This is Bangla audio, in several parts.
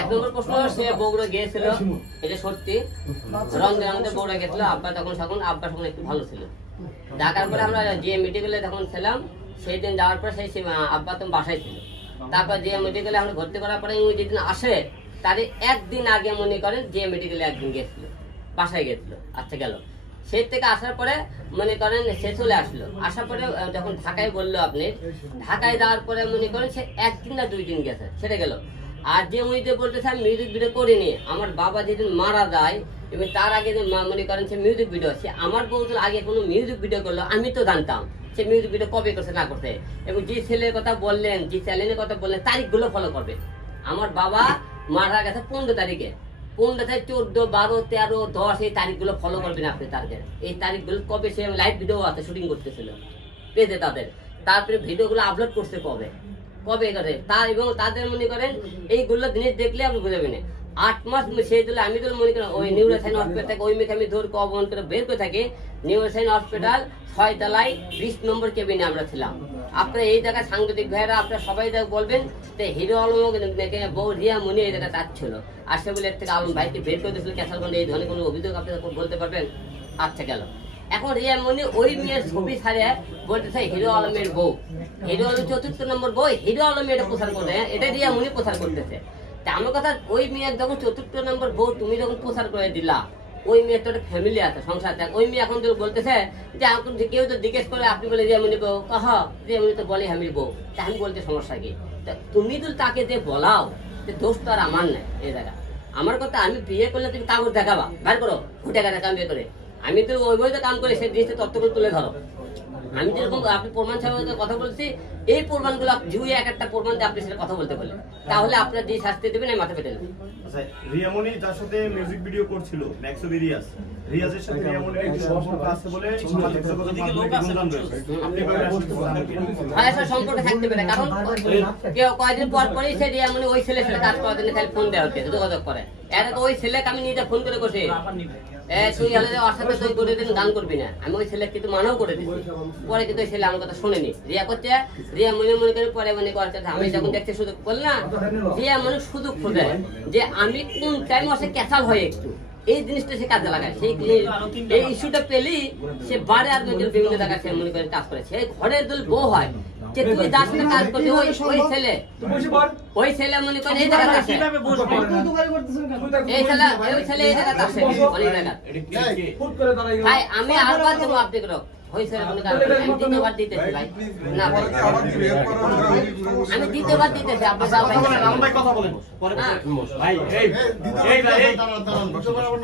এক নম্বর প্রশ্ন, সে বগুড়া গিয়েছিল, এটা সত্যি। রমজান আমাদের বগুড়া গেছিল, আব্বা তখন একটু ভালো ছিল। ডাকার পরে আমরা যে মেডিকেলে তখন ছিলাম, সেই দিন যাওয়ার পরে সেই আব্বা তো বাসায় ছিল। তারপর যে মেডিকেলে আমরা ভর্তি করার পরে উনি যেদিন আসে তার একদিন আগে মনে করেন যে মেডিকেলে একদিন গেছিল, বাসায় গেছিল। আচ্ছা গেল, সেই থেকে আসার পরে মনে করেন সে চলে আসলো। আসার পরে যখন ঢাকায় বললো, আপনি ঢাকায় যাওয়ার পরে মনে করেন সে একদিন না 2 দিন গেছে, সেটা গেল। আর যে উনি যে বলতেছে আমি মিউজিক ভিডিও করিনি, আমার বাবা যেদিন মারা যায় এবং তার আগে যে মনে করেন সে মিউজিক ভিডিও, সে আমার বউদের আগে কোনো মিউজিক ভিডিও করলো আমি তো জানতাম সে মিউজিক ভিডিও কবে করছে না করছে। এবং যে ছেলের কথা বললেন, যে চ্যানেলের কথা বললেন, তারিখগুলো ফলো করবে। আমার বাবা মারা গেছে 15 তারিখে, 15 তারিখ 14, 12, 13, 10 এই তারিখগুলো ফলো করবেন আপনি। তাদের এই তারিখগুলো কবে সে লাইভ ভিডিও আছে শুটিং করতেছিল পেজে তাদের, তারপরে ভিডিওগুলো আপলোড করছে কবে করে তার। এবং তাদের মনে করেন এইগুলো জিনিস দেখলে আপনি বুঝাবেন। 8 মাস সেই দিলে আমি তো মনে করেন ওই নিউরোসাইন হসপিটাল থেকে ওই মেয়ে আমি ধর কবন করে বের করে থাকি। নিউরোসাইন হসপিটাল 6 তলায় 20 নম্বর কেবিনে আমরা ছিলাম। আপনারা এই জায়গায় সাংবাদিক ভাইয়েরা আপনারা সবাই বলবেন যে হিরো আলম বউ রিয়া মনি এই জায়গায় চাচ্ছিল, আসে বলে এর থেকে আলম ভাইকে বের করে দিয়েছিল ক্যাসালগঞ্জে। এই ধরনের কোনো অভিযোগ আপনারা বলতে পারবেন? আচ্ছা গেল, এখন রিয়া মনি ওই মেয়ের ছবি ছাড়ে বলতেছে হিরো আলমের বউ, হিরো আলম 4র্থ নম্বর বউ, হিরো আলম এটা প্রচার করে, এটা রিয়া মনি প্রচার করতেছে। তা আমার কথা, ওই মেয়ের যখন 4র্থ নম্বর বউ তুমি যখন প্রচার করে দিলা, ওই মেয়ের তো একটা ফ্যামিলি আছে, সংসার আছে। ওই মেয়ে এখন তো বলতেছে যে এখন কেউ তো জিজ্ঞেস করে আপনি বলে রিয়ামণি বউ, রিয়ামণি তো বলে আমি বউ, তা আমি বলতে সমস্যা কি? তুমি তো তাকে যে বলাও, দোষ তো আর আমার নাই এই জায়গা। আমার কথা, আমি বিয়ে করলে তুমি কাগজ দেখাবা, বের করো টাকা কাম বিয়ে করে। আমি তো ওই বইতে কাম করে সেই জিনিসটা তত্ত্ব করে তুলে ধরো। আমি যেরকম আপনি প্রমাণ সাহেবের কথা বলছি, এই প্রমাণগুলো জুয়ে এক একটা প্রমাণ দিয়ে আপনি সেটা কথা বলতে বলেন, তাহলে আপনার যে শাস্তি দেবেন আমি মাথা পেতে নেবেন। আচ্ছা, রিয়ামণি যার সাথে মিউজিক ভিডিও করছিল ম্যাক্সো রিয়াজের সাথে রিয়ামণির একটু সম্পর্ক আছে বলে সামাজিক যোগাযোগ মাধ্যমে গুঞ্জন রয়েছে। আপনি ভালো সম্পর্ক থাকতে পারে, কারণ কেউ কয়েকদিন পর পরই সে রিয়ামণি ওই ছেলের সাথে কাজ করার জন্য খালি ফোন দেওয়া হচ্ছে, যোগাযোগ করে। এটা তো ওই ছেলেকে আমি নিজে ফোন করে বসে তুই হলে ওর সাথে তুই করে দিন গান করবি না, আমি ওই ছেলে কিন্তু মানাও করে দিচ্ছি। পরে কিন্তু ওই ছেলে আমার কথা শোনেনি, রিয়া করছে, রিয়া মনে করে পরে মনে করছে। আমি যখন দেখছি সুযোগ বলে না, রিয়া মনে সুযোগ খোঁজে যে আমি কোন টাইম আসে ক্যাচাল হয় একটু, এই জিনিসটা সে কাজে লাগায়। সেই এই ইস্যুটা পেলেই সে বারে আর বিভিন্ন জায়গায় সে মনে করে কাজ করে। সে ঘরের দল বউ হয় যে তুই যার সাথে কাজ করছিস, ওই ছেলে মনে করে এই জায়গায় আসে, এই ছেলে এই জায়গায় আসে অনেক জায়গা। ভাই আমি আরবার দেবো আপনি হয়েছে মনে করেন আমি দ্বিতীয়বার দিতেছি ভাই, না ভাই আমি দ্বিতীয়বার দিতেছি। আপনি কথা বলেন ভাই, এই ভাই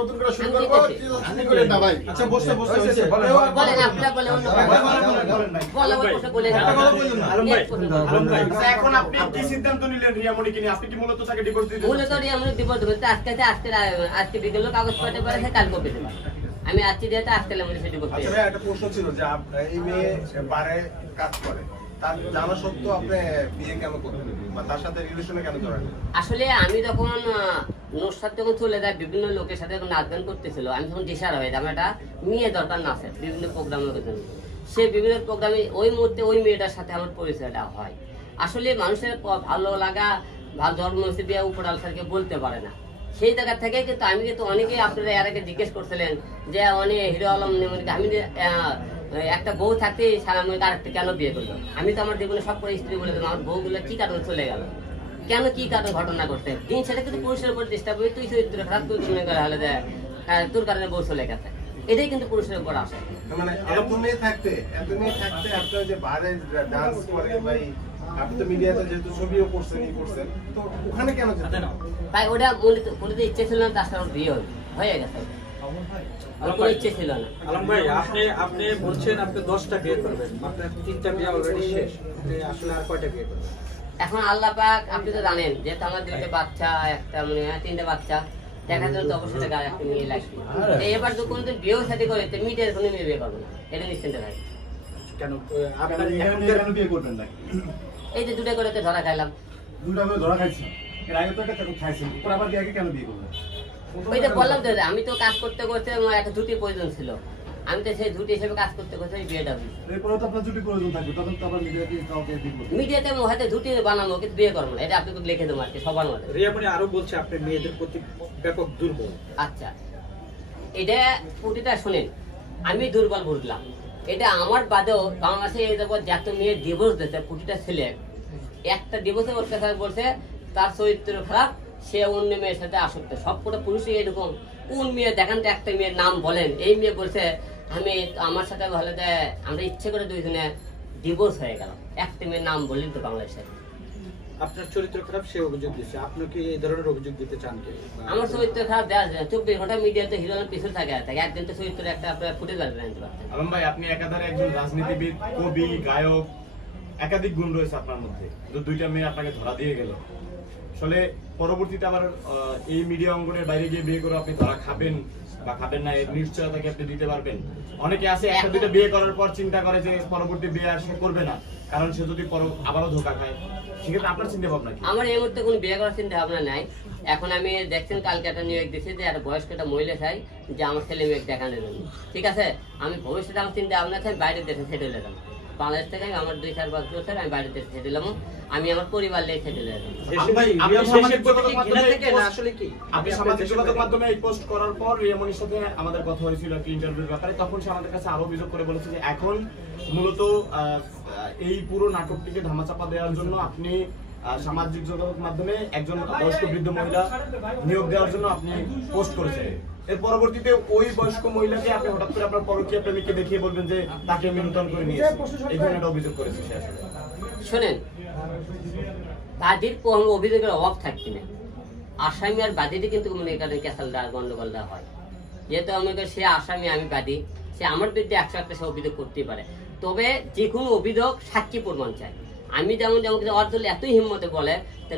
নতুন করে শুরু করব আপনি করেন না ভাই। আচ্ছা বসে বলেন, আপনারা বলেন, অন্য বলেন বসে বলেন আলম ভাই। আচ্ছা এখন আপনি কি সিদ্ধান্ত নিলেন রিয়ামণিকে নিয়ে? আপনি কি মূলত তাকে ডিভোর্স দিতে? মূলত রিয়ামণি ডিভোর্স দেবেন তো আজকে বিকেলে কাগজ পাঠাতে পারে, সে কাল কপি দেবে। আমি আজকে দিয়ে আজকে সেটি করতে। আচ্ছা ভাই, একটা প্রশ্ন ছিল যে এই মেয়ে বারে কাজ করে, তার জানা সত্ত্বেও আপনি বিয়ে কেন করলেন বা তার সাথে রিলেশনে কেন জড়ালেন? আসলে আমি যখন নুসরাত যখন চলে যায় বিভিন্ন লোকের সাথে নাচ গান করতেছিল, আমি যখন দিশারা হয়ে আমার একটা মেয়ে দরকার নাচে বিভিন্ন প্রোগ্রামের জন্য, সে বিভিন্ন প্রোগ্রামে ওই মুহূর্তে ওই মেয়েটার সাথে আমার পরিচয়টা হয়। আসলে মানুষের ভালো লাগা ভালো ধর্ম দিয়ে উপর আলসারকে বলতে পারে না, সেই জায়গা থেকে কিন্তু আমি কিন্তু অনেকেই আপনারা এর আগে জিজ্ঞেস করছিলেন যে অনেক হিরো আলম আমি একটা বউ থাকতে আরেকটা কেন বিয়ে করলো। আমি তো আমার জীবনে সব করে স্ত্রী বলে দিলাম, আমার বউগুলো কি কারণে চলে গেল, কেন কি কারণে ঘটনা করতে দিন, সেটা কিন্তু পুরুষের উপর চেষ্টা করি। তুই চরিত্র খারাপ তুই মনে করে হলে যে তোর কারণে বউ চলে গেছে, এটাই কিন্তু পুরুষের উপর আসে। মানে এত মেয়ে থাকতে আপনার যে বাইরে ডান্স করে ভাই, আপনি তো মিডিয়াতে যেহেতু ছবিও করছেন তো ওখানে কেন যেতেন? তাই ওটা বলতে ইচ্ছে ছিল না, তার সাথে বিয়ে হয়ে গেছে, কোনো ইচ্ছে ছিল না। আলম ভাই, আপনি বলছেন আপনি 10টা বিয়ে করবেন, আপনার 3টা বিয়ে অলরেডি শেষ, আসলে আর কয়টা বিয়ে করবেন? এখন আল্লাহ পাক আপনি তো জানেন যেহেতু আমার 2টা বাচ্চা, একটা মানে 3টা বাচ্চা দেখার জন্য তো অবশ্যই একটা মেয়ে লাগবে। এবার তো কোনদিন বিয়েও সাথে করে মিডিয়ার কোনো মেয়ে বিয়ে করবো না, এটা নিশ্চিন্ত থাকে। কেন আপনার বিয়ে করবেন না? এই যে 2টা করে ধরা খাইলাম, 2টা করে ধরা খাইছি, এর আগে তো একটা খাইছেন, পরে আবার আগে কেন বিয়ে করবেন? ওই যে বললাম তো আমি তো কাজ করতে করতে আমার একটা দুটি প্রয়োজন ছিল, আমি তো সেই ঝুটি হিসেবে কাজ করতে করতে বিয়েটা হয়েছে। এরপরে তো আপনার ছুটি প্রয়োজন থাকবে, তখন তো আবার মিডিয়াকে কাউকে দিব। মিডিয়াতে আমি হয়তো ঝুটি বানাবো কিন্তু বিয়ে করবো না, এটা আপনি লিখে দেবো আর কি সবার মধ্যে। রিয়ামণি আরো বলছে আপনি মেয়েদের প্রতি ব্যাপক দুর্বল। আচ্ছা, এটা প্রতিটা শুনেন, আমি দুর্বল বুঝলাম, এটা আমার বাদেও বাংলাদেশে এই যাবৎ যত মেয়ে ডিভোর্স দিয়েছে প্রতিটা ছেলে একটা ডিভোর্সে ওর কাছে বলছে তার চরিত্র খারাপ, সে অন্য মেয়ের সাথে আসক্ত। সবকটা পুরুষই এরকম। কোন মেয়ে দেখেন তো একটা মেয়ের নাম বলেন, এই মেয়ে বলছে আমি আমার সাথে হলে আমরা ইচ্ছে করে দুইজনে ডিভোর্স হয়ে গেল, একটা মেয়ের নাম বললেন তো বাংলাদেশে। আপনার চরিত্র খারাপ সে অভিযোগ দিচ্ছে, আপনি কি এই ধরনের অভিযোগ দিতে চান কি? আমার চরিত্র খারাপ দেওয়া যায় না, 24 ঘন্টা মিডিয়াতে হিরোর পিছনে থাকে একদিন তো চরিত্রের একটা আপনার ফুটে যাবে আনতে পারতেন। আলম ভাই, আপনি একাধারে একজন রাজনীতিবিদ, কবি, গায়ক, একাধিক গুণ রয়েছে আপনার মধ্যে, তো দুইটা মেয়ে আপনাকে ধরা দিয়ে গেল। আসলে পরবর্তীতে আবার এই মিডিয়া অঙ্গনের বাইরে গিয়ে বিয়ে করে আপনি ধরা খাবেন বা খাবেন না এর নিশ্চয়তা কি আপনি দিতে পারবেন? অনেকে আছে একটা দুইটা বিয়ে করার পর চিন্তা করে যে পরবর্তী বিয়ে আর সে করবে না, কারণ সে যদি আবারও ধোকা খায়। সেক্ষেত্রে আপনার চিন্তা ভাবনা কি? আমার এই মুহূর্তে কোনো বিয়ে করার চিন্তা ভাবনা নাই। এখন আমি দেখছেন কালকে একটা নিয়োগ দিচ্ছি যে একটা বয়স্ক একটা মহিলা চাই যে আমার ছেলে মেয়ে দেখানোর জন্য, ঠিক আছে। আমি ভবিষ্যতে আমার চিন্তা ভাবনা চাই বাইরের দেশে সেটেল হয়ে যাবো। বাংলাদেশ থেকে আমার 2-4 বছর আমি বাইরের দেশে সেটেল হলাম, আমি আমার পরিবার নিয়ে সেটেল হয়ে যাবো। আপনি সামাজিক যোগাযোগ মাধ্যমে এই পোস্ট করার পর রিয়ামণির সাথে আমাদের কথা হয়েছিল একটা ইন্টারভিউর ব্যাপারে, তখন সে আমাদের কাছে আরো অভিযোগ করে বলেছে যে এখন মূলত এই পুরো নাটকটিকে ধামাচাপা দেওয়ার জন্য আপনি সামাজিক যোগাযোগ মাধ্যমে একজন বয়স্ক বৃদ্ধ মহিলা নিয়োগ দেওয়ার জন্য আপনি পোস্ট করেছেন। এর পরবর্তীতে ওই বয়স্ক মহিলাকে আপনি হঠাৎ করে আপনার পরকীয়া প্রেমিককে দেখিয়ে বলবেন যে তাকে আমি নূতন করে নিয়েছি, এই ধরনের একটা অভিযোগ করেছে সে। আসলে শোনেন, বাদীর অভিযোগের অভাব থাকবে না, আসামি আর বাদীরই কিন্তু মনে করেন ক্যাসালটা গন্ডগোলটা হয়। যেহেতু আমাকে সে আসামি, আমি বাদী, সে আমার বিরুদ্ধে 100 সে অভিযোগ করতেই পারে, তবে যে কোনো অভিযোগ সাক্ষী প্রমাণ চাই। আমি যেমন অর্জল এতই হিম্মতে বলে,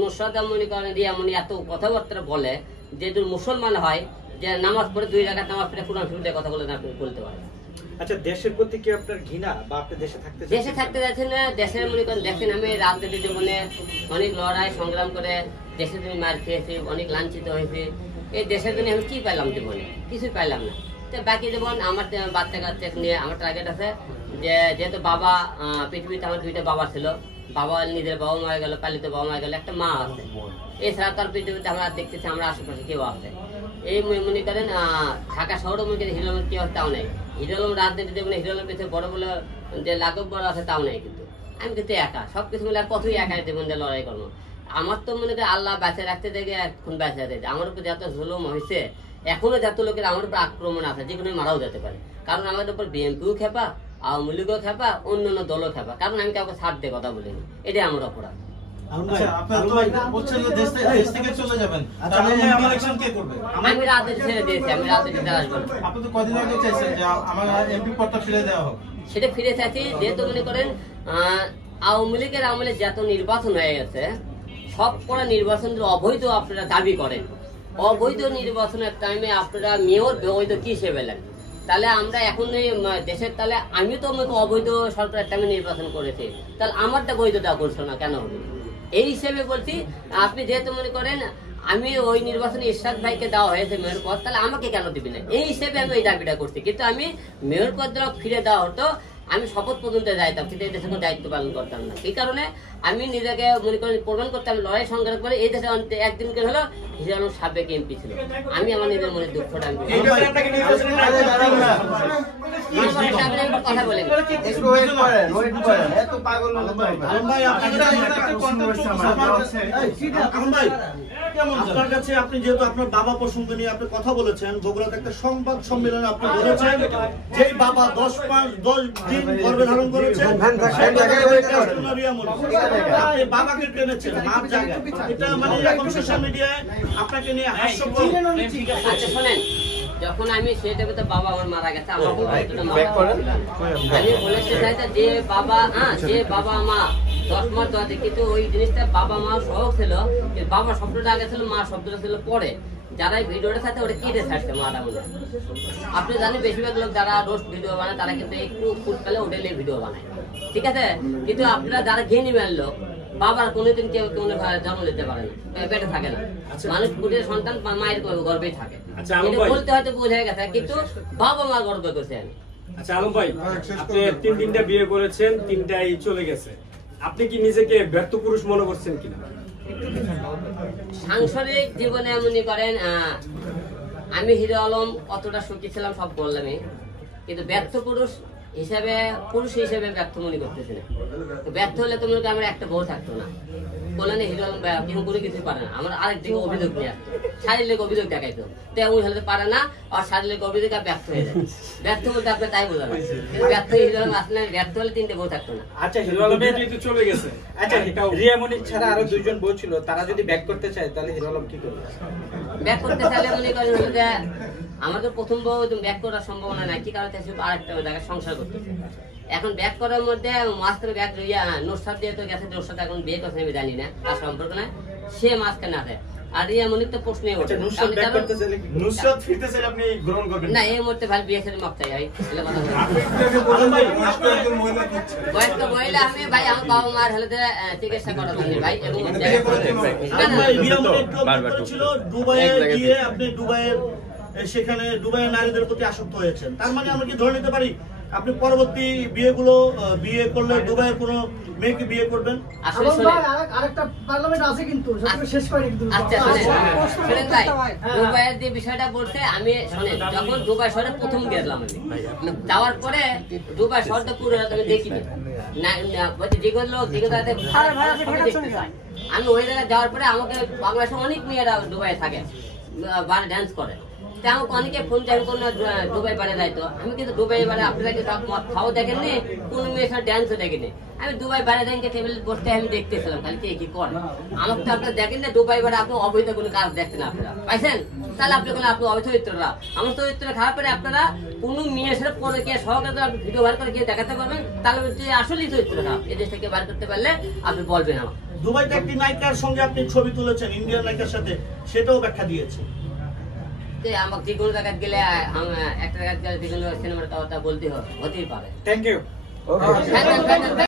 নুসরাত মনে করেন রিয়ামণি এত কথাবার্তা বলে যে মুসলমান হয় যে নামাজ পড়ে 2 রাকাত নামাজ পড়ে কোরআন শরীফের কথা বলে না আপনি বলতে পারেন। আচ্ছা, দেশের প্রতি কি আপনার ঘৃণা বা আপনি দেশে থাকতে যাচ্ছেন না? দেশের মনে করেন দেখেন আমি রাজনীতি জীবনে অনেক লড়াই সংগ্রাম করে দেশের জন্য মার খেয়েছি, অনেক লাঞ্ছিত হয়েছি। এই দেশের জন্য আমি কি পাইলাম জীবনে? কিছুই পাইলাম না। তো বাকি জীবন আমার বাচ্চা কাচ্চা নিয়ে আমার টার্গেট আছে যে যেহেতু বাবা পৃথিবীতে আমার 2টা বাবা ছিল, বাবা নিজের বাবা মারা গেল, পালিত বাবা মারা গেল, একটা মা আছে, এছাড়া তার পৃথিবীতে আমরা দেখতেছি আমরা আশেপাশে কেউ আছে। এই মনে করেন ঢাকা শহরে মনে করেন হিরো আলম কেউ তাও নেই, হিরো আলম রাজনীতি জীবনে হিরো আলম পেছনে বড় বলে যে লাঘব বড় আছে তাও নেই, কিন্তু আমি কিন্তু একা সবকিছু মিলে আর কতই একাই জীবন যে লড়াই করবো। আমার তো মনে করি আল্লাহ বেঁচে রাখতে দেখে এখন বেঁচে রাখতে, আমার উপর যত জুলুম হয়েছে এখনো যত লোকের আমার উপর আক্রমণ আছে, যে কোনো মারাও যেতে পারে, কারণ আমাদের উপর বিএনপিও খেপা, আওয়ামী লীগও খেপা, অন্যান্য দলও খেপা, কারণ আমি কাউকে ছাড় দিয়ে কথা বলিনি, এটাই আমার অপরাধ। আমি রাজনীতি ছেড়ে দিয়েছি, আমি রাজনীতিতে আসবো না। সেটা ফিরে চাইছি, যেহেতু মনে করেন আওয়ামী লীগের আমলে যত নির্বাচন হয়ে গেছে, সব করা নির্বাচন অবৈধ আপনারা দাবি করেন। অবৈধ নির্বাচনের টাইমে আপনারা মেয়র বৈধ কি হিসেবে নেন? তাহলে আমরা এখন দেশের, তাহলে আমি তো অবৈধ সরকারের টাইমে নির্বাচন করেছি, তাহলে আমারটা বৈধতা করছো না কেন হবে? এই হিসেবে বলছি, আপনি যেহেতু মনে করেন আমি ওই নির্বাচনে ইরশাদ ভাইকে দেওয়া হয়েছে মেয়র পদ, তাহলে আমাকে কেন দিবি না? এই হিসেবে আমি ওই দাবিটা করছি, কিন্তু আমি মেয়র পদ ফিরে দেওয়া হতো, আমি শপথ পর্যন্ত যাইতাম, কিন্তু এই দেশে কোনো দায়িত্ব পালন করতাম না। এই কারণে আমি নিজেকে মনে করেন প্রমাণ করতাম, লড়াই সংগ্রাম করে এই দেশে একদিনকে হলো হিরো আলম সাবেক এমপি ছিল। আমি আমার নিজের মনে দুঃখটা কথা বলে আপনার কাছে, আপনি যেহেতু আপনার বাবা প্রসঙ্গ নিয়ে আপনি কথা বলেছেন, বগুড়াতে একটা সংবাদ সম্মেলনে আপনি বলেছেন যে বাবা 10 দিন গর্ভে ধারণ করেছেন, বাবাকে টেনেছেন মার জায়গায়, এটা মানে এরকম সোশ্যাল মিডিয়ায় আপনাকে নিয়ে হাস্যকর। আচ্ছা শোনেন, যখন আমি সেটা বাবা আমার মারা গেছে, আমি বলেছি যে বাবা যে বাবা মা 10 মাস ধরে, কিন্তু ওই জিনিসটা বাবা মা সহ ছিল, বাবা শব্দটা আগে ছিল, মা শব্দটা ছিল পরে। যারা এই ভিডিওটার সাথে ওটা কেটে ছাড়ছে মাটা বলে, আপনি জানেন বেশিরভাগ লোক যারা রোস্ট ভিডিও বানায় তারা কিন্তু একটু ফুট পেলে ওটাই ভিডিও বানায়, ঠিক আছে। কিন্তু আপনারা যারা ঘেনি মারলো, বাবার কোনোদিন কেউ কোনো জন্ম দিতে পারে না, পেটে থাকে না, মানুষ পুরুষের সন্তান মায়ের গর্বেই থাকে, বলতে হয়তো বোঝা গেছে, কিন্তু বাবা মা গর্ব করছেন। আচ্ছা আলম ভাই, আপনি তিনটা বিয়ে করেছেন, তিনটাই চলে গেছে, আপনি কি নিজেকে ব্যর্থ পুরুষ মনে করছেন কিনা? সাংসারিক জীবনে মনে করেন আমি হিরো আলম কতটা সুখী ছিলাম সব বললামই, কিন্তু ব্যর্থ পুরুষ হিসেবে ব্যর্থ মনে করতেছি না। ব্যর্থ হলে তো মনে করি আমার একটা বউ থাকতো না, বললেন হিরো আলম কিন্তু কোনো কিছু পারে না, আমার আরেক দিকে অভিযোগ নিয়ে আসতো, শারীরিক অভিযোগ দেখাইতো, তেমন হলে পারে না, আর শারীরিক অভিযোগ আর ব্যর্থ হয়ে যায়। ব্যর্থ বলতে আপনি তাই বোঝাবেন, কিন্তু ব্যর্থ হিরো আলম আসলে ব্যর্থ হলে তিনটে বউ থাকতো না। আচ্ছা হিরো আলমের তো চলে গেছে। আচ্ছা রিয়া মনির ছাড়া আরো দুইজন বউ ছিল, তারা যদি ব্যাক করতে চায় তাহলে হিরো আলম কি করবে? ব্যাক করতে চাইলে মনে করেন হলো যে আমার তো প্রথম বউ ব্যাক করার সম্ভাবনা নাই, কি কারণে শুধু আরেকটা জায়গায় সংসার করতেছে। এখন ব্যাক করার মধ্যে মাঝখানে ব্যাক নোসাদ দিয়ে তো গেছে, নোসাদ এখন বিয়ে করছে আমি জানি না, তার সম্পর্ক না, সে মাঝখানে আছে। আর রিয়া মনির তো প্রশ্নই ওঠে নুসরাত ব্যাক করতে চাইলে কি? নুসরাত ফিরতে চাইলে আপনি গ্রহণ করবেন না, এই মুহূর্তে ভাই বিয়ে ছেড়ে মাপ চাই ভাই, এগুলো কথা বলবো। আলম ভাই, আপনি একজন মহিলা খুঁজছেন। বয়স্ক মহিলা আমি ভাই, আমার বাবা মার হলে চিকিৎসা করার জন্য ভাই, এবং মানে বিয়ে করেছেন না? আলম ভাই, রিয়া মনি একটু অভিযোগ করেছিল দুবাইয়ে গিয়ে আপনি সেখানে দুবাইয়ের নারীদের প্রতি আসক্ত হয়েছেন, তার মানে আমরা কি ধরে নিতে পারি আপনি পরবর্তী বিয়ে করলে দুবাইয়ের কোনো মেয়েকে বিয়ে করবেন? আসলে শোনেন, আরেকটা পার্লামেন্ট আছে কিন্তু শেষ করে কিন্তু আচ্ছা শোনেন ভাই, দুবাইয়ের যে বিষয়টা বলছে আমি শোনেন, যখন দুবাই শহরে প্রথম গেলাম আমি, যাওয়ার পরে দুবাই শহরটা পুরো আমি দেখিনি না, যেগুলো আমি ওই জায়গায় যাওয়ার পরে আমাকে বাংলাদেশে অনেক মেয়েরা দুবাই থাকে, বারে ডান্স করে, আমাকে অনেকে ফোন চাই কোন দুবাই বারে যাইতো, আমি কিন্তু দুবাই বারে আপনারা কি খাওয়া দেখেননি, কোন মেয়ের সাথে ড্যান্সও দেখিনি, আমি দুবাই বারে যাই টেবিল বসতে আমি দেখতেছিলাম খালি কে কি করে, আমাকে তো আপনারা দেখেন না দুবাই বারে আপনি অবৈধ কোনো কাজ দেখছেন আপনারা পাইছেন, তাহলে আপনি কোনো আপনি অচরিত্ররা, আমার চরিত্র খারাপ করে আপনারা কোনো মেয়ের সাথে পরে কে সহকারে আপনি ভিডিও বার করে গিয়ে দেখাতে পারবেন, তাহলে আসলেই চরিত্র খারাপ, এদেশ থেকে বার করতে পারলে আপনি বলবেন আমার। দুবাইতে একটি নায়িকার সঙ্গে আপনি ছবি তুলেছেন ইন্ডিয়ান নায়িকার সাথে, সেটাও ব্যাখ্যা দিয়েছে। আমাকে যে কোনো জায়গায় গেলে একটা জায়গায় গেলে যে কোনো সিনেমার কথা বলতে হতেই পারে। Thank you.